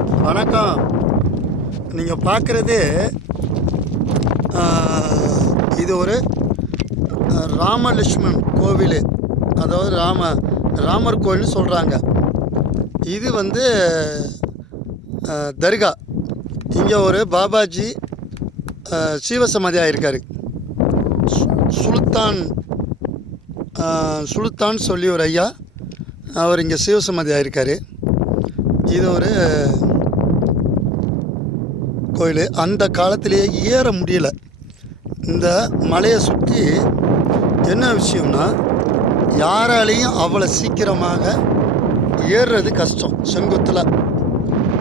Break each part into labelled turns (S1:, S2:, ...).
S1: வணக்கம். நீங்கள் பார்க்குறது இது ஒரு ஆஹ், ராமலட்சுமண் கோவில். அதாவது ராம ராமர் கோவில்னு சொல்கிறாங்க இது வந்து தர்கா. இங்கே ஒரு பாபாஜி சீவசமதி சீவசமாதியாக இருக்கார் சுல்தான் சுல்தான் சொல்லி ஒரு ஐயா அவர் இங்கே சிவசமாதியாக இருக்கார் இது ஒரு கோயில் அந்த காலத்திலேயே ஏற முடியல. இந்த மலையை சுற்றி என்ன விஷயம்னா யாராலையும் அவ்வளோ சீக்கிரமாக ஏறுறது கஷ்டம் செங்குத்தில்.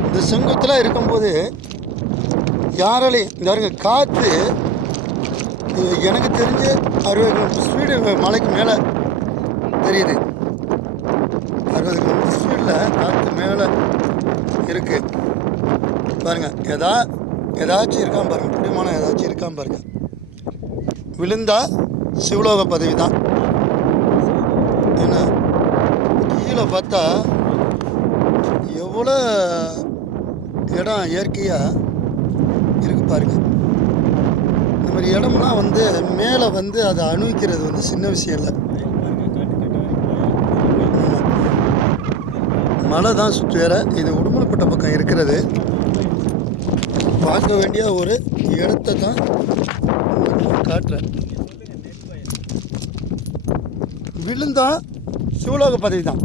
S1: இந்த செங்குத்தில் இருக்கும்போது யாராலையும் இந்த பாருங்க காற்று இது எனக்கு தெரிஞ்சு அறுபது கிலோமீட்டர் ஸ்பீடு மலைக்கு மேலே தெரியுது. அறுபது கிலோமீட்டர் ஸ்பீடில் காற்று மேலே இருக்குது பாருங்கள் ஏதா ஏதாச்சும் இருக்கான் பாருங்கள் பிடிமானம் ஏதாச்சும் இருக்கான் பாருங்கள் விழுந்தா சிவலோக பதவி தான். என்ன கீழே பார்த்தா எவ்வளோ இடம் இயற்கையாக இருக்கு பாருங்க. இந்த மாதிரி இடம்லாம் வந்து மேலே வந்து அதை அணுவிக்கிறது வந்து சின்ன விஷயம் இல்லை. மழை மலை தான் சுற்றி வேற இது உடுமலைப்பட்ட பக்கம் இருக்கிறது. பார்க்க வேண்டிய ஒரு இடத்த தான் காட்டுறேன். விழுந்தா சிவலோக பதவி தான்.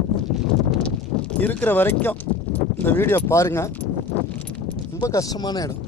S1: இருக்கிற வரைக்கும் இந்த வீடியோ பாருங்கள் ரொம்ப கஷ்டமான இடம்.